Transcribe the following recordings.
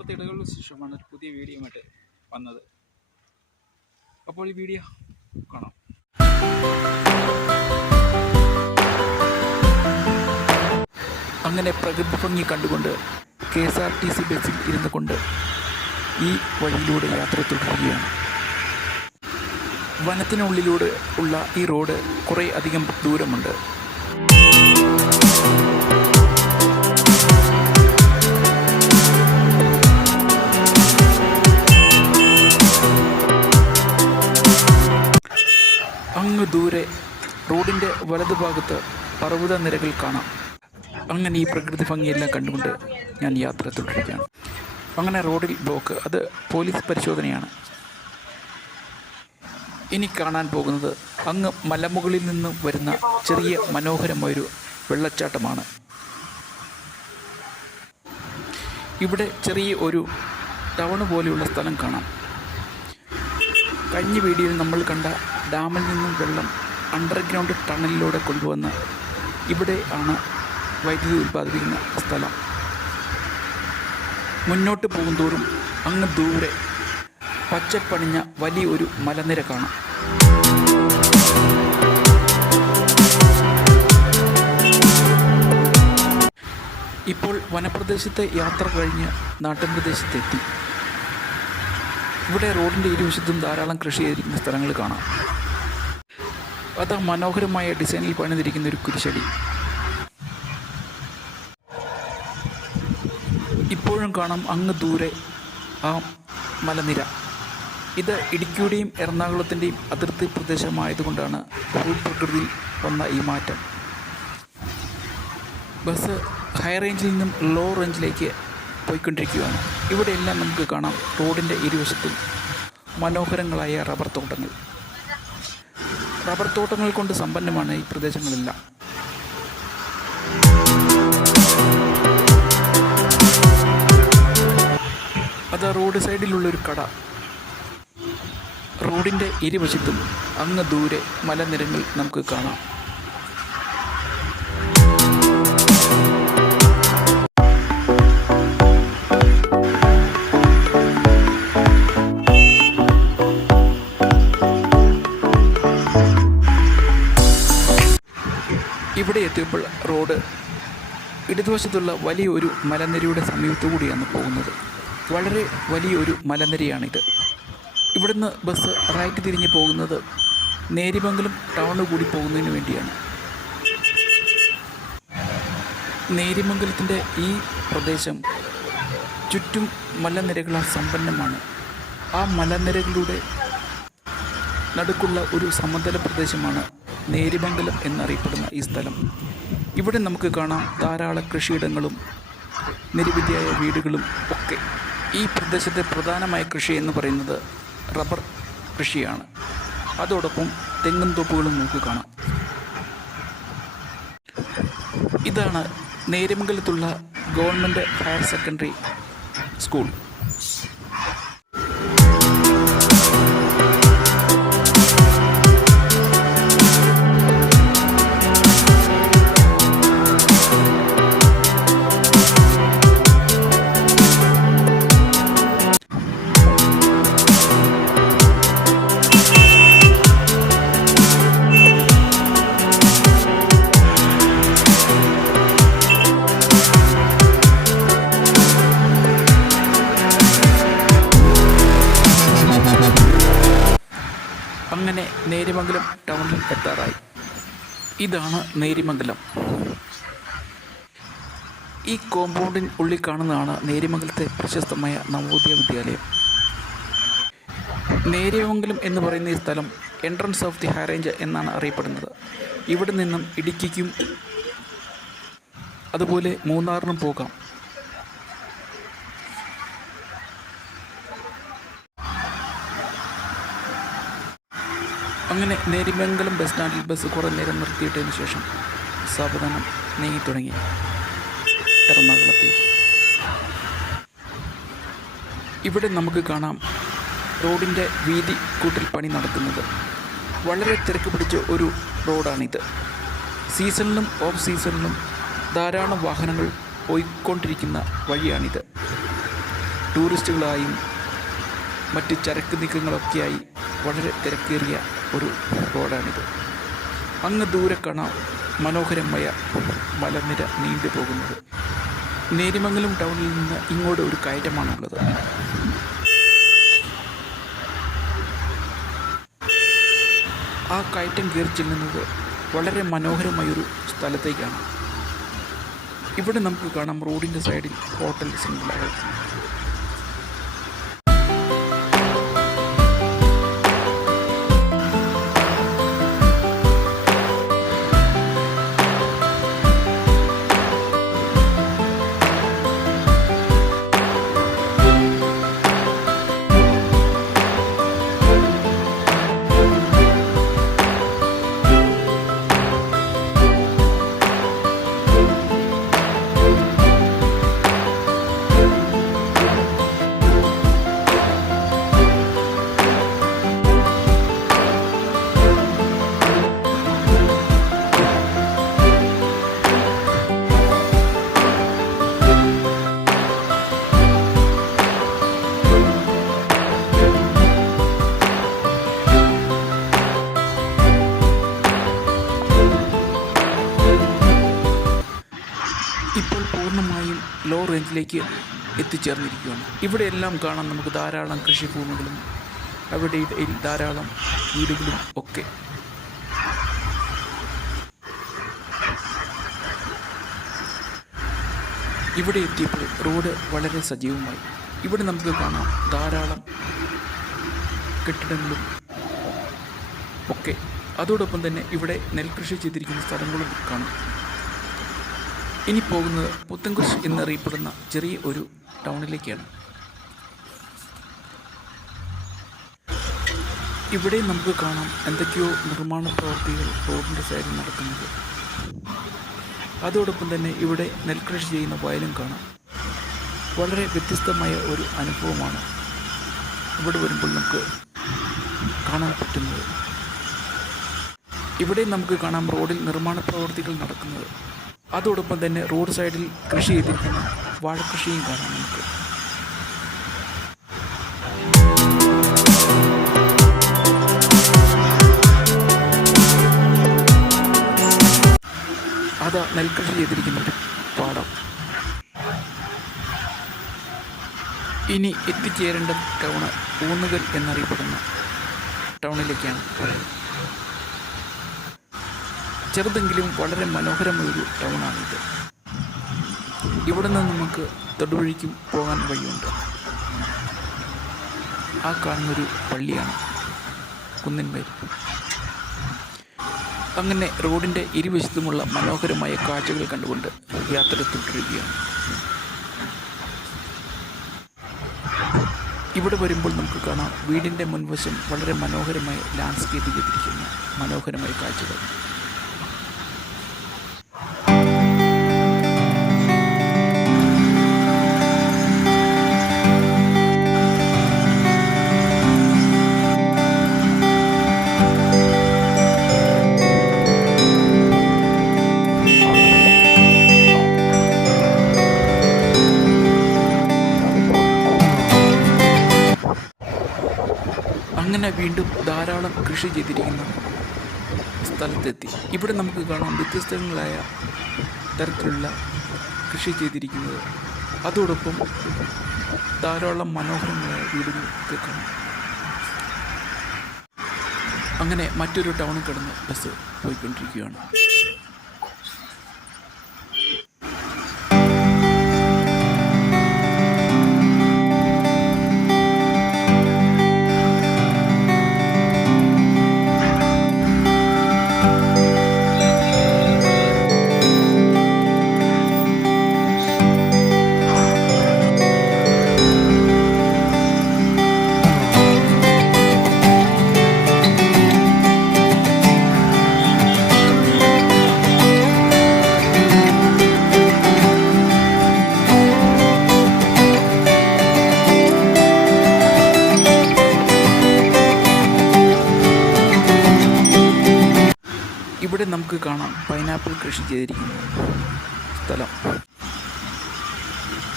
നാളത്തെ ഇടവേളയ്ക്ക് ശേഷമാണ് ഒരു പുതിയ വീഡിയോയുമായിട്ട് വന്നത്. അപ്പോൾ ഈ വീഡിയോ കാണാം. അങ്ങനെ പ്രകൃതി ഭംഗി കണ്ടുകൊണ്ട് KSRTC ബസ്സിൽ ഇരുന്നു കൊണ്ട് ഈ വഴിയിലൂടെ യാത്ര തുടരുകയാണ്. വനത്തിനുള്ളിലൂടെ ഉള്ള ഈ റോഡ് കുറേ അധികം ദൂരമുണ്ട്. അങ്ങ് ദൂരെ റോഡിൻ്റെ വലതുഭാഗത്ത് പർവ്വത നിരകൾ കാണാം. അങ്ങനെ ഈ പ്രകൃതി ഭംഗിയെല്ലാം കണ്ടുകൊണ്ട് ഞാൻ യാത്ര തുടരുകയാണ്. അങ്ങനെ റോഡിൽ ബ്ലോക്ക്, അത് പോലീസ് പരിശോധനയാണ്. ഇനി കാണാൻ പോകുന്നത് അങ്ങ് മലമുകളിൽ നിന്നും വരുന്ന ചെറിയ മനോഹരമായൊരു വെള്ളച്ചാട്ടമാണ്. ഇവിടെ ചെറിയ ഒരു ടൗൺ പോലെയുള്ള സ്ഥലം കാണാം. കഴിഞ്ഞ വീഡിയോയിൽ നമ്മൾ കണ്ട ഡാമിൽ നിന്നും വെള്ളം അണ്ടർഗ്രൗണ്ട് ടണലിലൂടെ കൊണ്ടുവന്ന് ഇവിടെ ആണ് വൈദ്യുതി ഉൽപ്പാദിപ്പിക്കുന്ന സ്ഥലം. മുന്നോട്ട് പോകുന്തോറും അങ്ങ് ദൂരെ പച്ചപ്പണിഞ്ഞ വലിയൊരു മലനിര കാണാം. ഇപ്പോൾ വനപ്രദേശത്തെ യാത്ര കഴിഞ്ഞ് നാട്ടുപ്രദേശത്തെത്തി. ഇവിടെ റോഡിൻ്റെ ഇരുവശത്തും ധാരാളം കൃഷി ചെയ്തിരിക്കുന്ന സ്ഥലങ്ങൾ കാണാം. അത് മനോഹരമായ ഡിസൈനിൽ പണിതിരിക്കുന്ന ഒരു കുരിശടി. ഇപ്പോഴും കാണാം അങ്ങ് ദൂരെ ആ മലനിര. ഇത് ഇടുക്കിയുടെയും എറണാകുളത്തിൻ്റെയും അതിർത്തി പ്രദേശമായതുകൊണ്ടാണ് ഭൂപ്രകൃതിയിൽ വന്ന ഈ മാറ്റം. ബസ് ഹൈ റേഞ്ചിൽ നിന്നും ലോ റേഞ്ചിലേക്ക് പോയിക്കൊണ്ടിരിക്കുകയാണ്. ഇവിടെയെല്ലാം നമുക്ക് കാണാം റോഡിൻ്റെ ഇരുവശത്തും മനോഹരങ്ങളായ റബ്ബർ തോട്ടങ്ങൾ. റബ്ബർ തോട്ടങ്ങൾ കൊണ്ട് സമ്പന്നമാണ് ഈ പ്രദേശങ്ങളെല്ലാം. അത് റോഡ് സൈഡിലുള്ളൊരു കട. റോഡിൻ്റെ ഇരുവശത്തും അങ്ങ് ദൂരെ മലനിരകൾ നമുക്ക് കാണാം. ഇവിടെ എത്തിയപ്പോൾ റോഡ് ഇടതുവശത്തുള്ള വലിയൊരു മലനിരയുടെ സമീപത്തു കൂടിയാണ് പോകുന്നത്. വളരെ വലിയൊരു മലനിരയാണിത്. ഇവിടുന്ന് ബസ് റൈറ്റ് തിരിഞ്ഞ് പോകുന്നത് നേരിമംഗലം ടൗണ് കൂടി പോകുന്നതിന് വേണ്ടിയാണ്. നേരിമംഗലത്തിൻ്റെ ഈ പ്രദേശം ചുറ്റും മലനിരകളാൽ സമ്പന്നമാണ്. ആ മലനിരകളുടെ നടുക്കുള്ള ഒരു സമതല പ്രദേശമാണ് നേരിമംഗലം എന്നറിയപ്പെടുന്ന ഈ സ്ഥലം. ഇവിടെ നമുക്ക് കാണാം ധാരാളം കൃഷിയിടങ്ങളും നിരവധിയായ വീടുകളും ഒക്കെ. ഈ പ്രദേശത്തെ പ്രധാനമായ കൃഷി എന്ന് പറയുന്നത് റബ്ബർ കൃഷിയാണ്. അതോടൊപ്പം തെങ്ങും തോപ്പുകളും നമുക്ക് കാണാം. ഇതാണ് നേരിമംഗലത്തുള്ള ഗവൺമെൻറ് ഹയർ സെക്കൻഡറി സ്കൂൾ. അങ്ങനെ നേരിമംഗലം ടൗണിൽ എത്താറായി. ഇതാണ് നേരിമംഗലം. ഈ കോമ്പൗണ്ടിന് ഉള്ളിൽ കാണുന്നതാണ് നേരിമംഗലത്തെ പ്രശസ്തമായ നവോദയ വിദ്യാലയം. നേരിമംഗലം എന്ന് പറയുന്ന ഈ സ്ഥലം entrance of the high range എന്നാണ് അറിയപ്പെടുന്നത്. ഇവിടെ നിന്നും ഇടുക്കിക്കും അതുപോലെ മൂന്നാറിനും പോകാം. അങ്ങനെ നേരിമംഗലം ബസ് സ്റ്റാൻഡിൽ ബസ് കുറേ നേരം നിർത്തിയിട്ടതിന് ശേഷം സാവധാനം നീങ്ങി തുടങ്ങി എറണാകുളത്തേക്ക്. ഇവിടെ നമുക്ക് കാണാം റോഡിൻ്റെ വീതി കൂട്ടൽ പണി നടത്തുന്നത്. വളരെ തിരക്ക് പിടിച്ച ഒരു റോഡാണിത്. സീസണിലും ഓഫ് സീസണിലും ധാരാളം വാഹനങ്ങൾ പോയിക്കൊണ്ടിരിക്കുന്ന വഴിയാണിത്. ടൂറിസ്റ്റുകളായും മറ്റ് ചരക്ക് നീക്കങ്ങളൊക്കെയായി വളരെ തിരക്കേറിയ ഒരു റോഡാണിത്. അങ്ങ് ദൂരെ കാണാം മനോഹരമായ മലനിര നീണ്ടു പോകുന്നത്. നേരിമംഗലം ടൗണിൽ നിന്ന് ഇങ്ങോട്ട് ഒരു കയറ്റമാണുള്ളത്. ആ കയറ്റം കയറി ചെല്ലുന്നത് വളരെ മനോഹരമായൊരു സ്ഥലത്തേക്കാണ്. ഇവിടെ നമുക്ക് കാണാം റോഡിൻ്റെ സൈഡിൽ ഹോട്ടൽ ശൃംഖലകൾ. ഇപ്പോൾ പൂർണ്ണമായും ലോ റേഞ്ചിലേക്ക് എത്തിച്ചേർന്നിരിക്കുകയാണ്. ഇവിടെയെല്ലാം കാണാൻ നമുക്ക് ധാരാളം കൃഷിഭൂമികളും അവിടെ ധാരാളം വീടുകളും ഒക്കെ. ഇവിടെ എത്തിയപ്പോൾ റോഡ് വളരെ സജീവമായി. ഇവിടെ നമുക്ക് കാണാം ധാരാളം കെട്ടിടങ്ങളും ഒക്കെ. അതോടൊപ്പം തന്നെ ഇവിടെ നെൽകൃഷി ചെയ്തിരിക്കുന്ന സ്ഥലങ്ങളും കാണാം. ഇനി പോകുന്നത് പുത്തൻകുരിശ് എന്നറിയപ്പെടുന്ന ചെറിയ ഒരു ടൗണിലേക്കാണ്. ഇവിടെ നമുക്ക് കാണാം എന്തൊക്കെയോ നിർമ്മാണ പ്രവർത്തികൾ റോഡിൻ്റെ സൈഡിൽ നടക്കുന്നത്. അതോടൊപ്പം തന്നെ ഇവിടെ നെൽകൃഷി ചെയ്യുന്ന വയലും കാണാം. വളരെ വ്യത്യസ്തമായ ഒരു അനുഭവമാണ് ഇവിടെ വരുമ്പോൾ നമുക്ക് കാണാൻ പറ്റുന്നത്. ഇവിടെ നമുക്ക് കാണാം റോഡിൽ നിർമ്മാണ പ്രവർത്തികൾ നടക്കുന്നത്. അതോടൊപ്പം തന്നെ റോഡ് സൈഡിൽ കൃഷി ചെയ്തിരിക്കുന്ന വാഴക്കൃഷിയും കാണാം നമുക്ക്. അതാ നെൽകൃഷി ചെയ്തിരിക്കുന്ന ഒരു പാടം. ഇനി എത്തിച്ചേരേണ്ട ടൗണ് ഊന്നുകൽ എന്നറിയപ്പെടുന്ന ടൗണിലേക്കാണ്. ചെറുതെങ്കിലും വളരെ മനോഹരമായൊരു ടൗണാണിത്. ഇവിടെ നിന്ന് നമുക്ക് തൊടുപുഴയ്ക്കും പോകാൻ വഴിയുണ്ട്. ആ കാണുന്നൊരു പള്ളിയാണ് കുന്നിന്മേൽ. അങ്ങനെ റോഡിൻ്റെ ഇരുവശത്തുമുള്ള മനോഹരമായ കാഴ്ചകൾ കണ്ടുകൊണ്ട് യാത്ര തുടരുകയാണ്. ഇവിടെ വരുമ്പോൾ നമുക്ക് കാണാം വീടിൻ്റെ മുൻവശം വളരെ മനോഹരമായ ലാൻഡ്സ്കേപ്പ് ചെയ്തിരിക്കുന്ന മനോഹരമായ കാഴ്ചകൾ. അങ്ങനെ വീണ്ടും ധാരാളം കൃഷി ചെയ്തിരിക്കുന്ന സ്ഥലത്തെത്തി. ഇവിടെ നമുക്ക് കാണാം വ്യത്യസ്തങ്ങളായ തരത്തിലുള്ള കൃഷി ചെയ്തിരിക്കുന്നത്. അതോടൊപ്പം ധാരാളം മനോഹരങ്ങളായ വീടുകളൊക്കെ കാണാം. അങ്ങനെ മറ്റൊരു ടൗണിൽ കിടന്ന് ബസ് പോയിക്കൊണ്ടിരിക്കുകയാണ്. ഇവിടെ നമുക്ക് കാണാം പൈനാപ്പിൾ കൃഷി ചെയ്തിരിക്കുന്ന സ്ഥലം.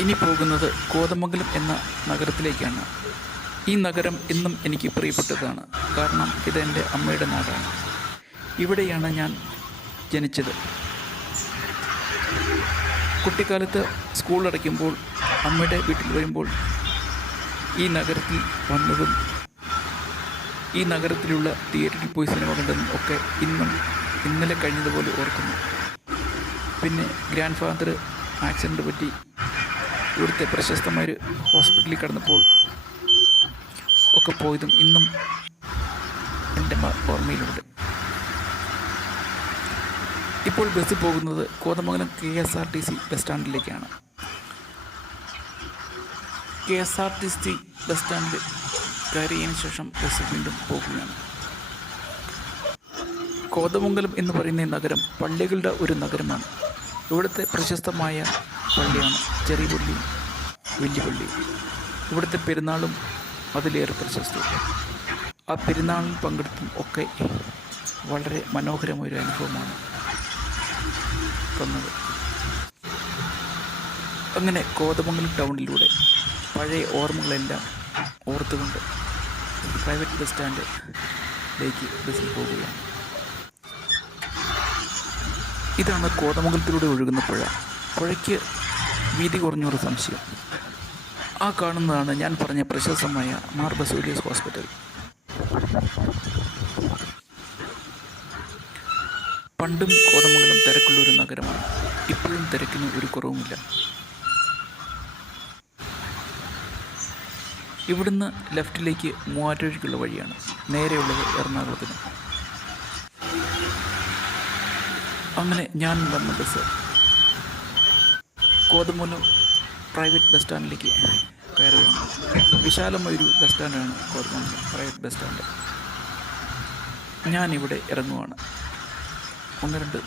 ഇനി പോകുന്നത് കോതമംഗലം എന്ന നഗരത്തിലേക്കാണ്. ഈ നഗരം എന്നും എനിക്ക് പ്രിയപ്പെട്ടതാണ്. കാരണം ഇതെൻ്റെ അമ്മയുടെ നാടാണ്. ഇവിടെയാണ് ഞാൻ ജനിച്ചത്. കുട്ടിക്കാലത്ത് സ്കൂൾ അടയ്ക്കുമ്പോൾ അമ്മയുടെ വീട്ടിൽ വരുമ്പോൾ ഈ നഗരത്തിൽ വന്നതും ഈ നഗരത്തിലുള്ള തിയേറ്ററിൽ പോയി സിനിമ കണ്ടതും ഒക്കെ ഇന്നലെ കഴിഞ്ഞതുപോലെ ഓർക്കുന്നു. പിന്നെ ഗ്രാൻഡ് ഫാദർ ആക്സിഡൻറ്റ് പറ്റി ഇവിടുത്തെ പ്രശസ്തമായൊരു ഹോസ്പിറ്റലിൽ കിടന്നപ്പോൾ ഒക്കെ പോയതും ഇന്നും എൻ്റെ ഓർമ്മയിലുണ്ട്. ഇപ്പോൾ ബസ് പോകുന്നത് കോതമംഗലം KSRTC ബസ് സ്റ്റാൻഡിലേക്കാണ്. KSRTC ബസ് സ്റ്റാൻഡിൽ കയറിയതിന് ശേഷം ബസ് വീണ്ടും പോകുകയാണ്. കോതമംഗലം എന്ന് പറയുന്ന നഗരം പള്ളികളുടെ ഒരു നഗരമാണ്. ഇവിടുത്തെ പ്രശസ്തമായ പള്ളിയാണ് ചെറിയ പള്ളി, വലിയ പള്ളി. ഇവിടുത്തെ പെരുന്നാളും അതിലേറെ പ്രശസ്തം. ആ പെരുന്നാളിൽ പങ്കെടുത്തും ഒക്കെ വളരെ മനോഹരമായൊരു അനുഭവമാണ് തന്നത്. അങ്ങനെ കോതമംഗലം ടൗണിലൂടെ പഴയ ഓർമ്മകളെല്ലാം ഓർത്തുകൊണ്ട് പ്രൈവറ്റ് ബസ് സ്റ്റാൻഡിലേക്ക് ബസ്സിൽ പോവുകയാണ്. ഇതാണ് കോതമംഗലത്തിലൂടെ ഒഴുകുന്ന പുഴ. പുഴയ്ക്ക് വീതി കുറഞ്ഞൊരു സംശയം. ആ കാണുന്നതാണ് ഞാൻ പറഞ്ഞ പ്രശസ്തമായ മാർ ബസേലിയോസ് ഹോസ്പിറ്റൽ. പണ്ടും കോതമംഗലം തിരക്കുള്ളൊരു നഗരമാണ്. ഇപ്പോഴും തിരക്കിന് ഒരു കുറവുമില്ല. ഇവിടുന്ന് ലെഫ്റ്റിലേക്ക് മൂവാറ്റുപുഴയ്ക്കുള്ള വഴിയാണ്. നേരെയുള്ളത് എറണാകുളത്തിന്. അങ്ങനെ ഞാൻ വന്ന ബസ് കോതമംഗലം പ്രൈവറ്റ് ബസ് സ്റ്റാൻഡിലേക്ക് കയറുകയാണ്. വിശാലമായൊരു ബസ് സ്റ്റാൻഡാണ് കോതമംഗലം പ്രൈവറ്റ് ബസ് സ്റ്റാൻഡ്. ഞാനിവിടെ ഇറങ്ങുവാണ്. 1-2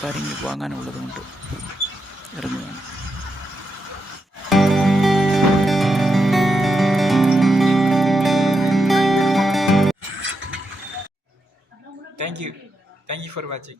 കാര്യങ്ങൾ വാങ്ങാനുള്ളത് കൊണ്ട് ഇറങ്ങുകയാണ്. Thank you for watching.